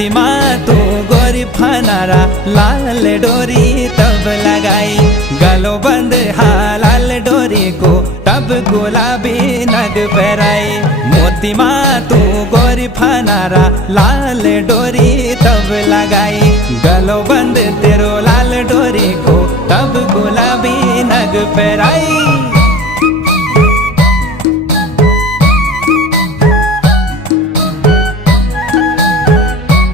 मोती माँ तू गोरी फनारा लाल डोरी तब लगाई, गलो बंद हाँ लाल डोरी को तब गुलाबी नग पहराई। मोती माँ तू गोरी फनारा लाल डोरी तब लगाई, गलो बंद तेरो लाल डोरी को तब गुलाबी नग पहराई।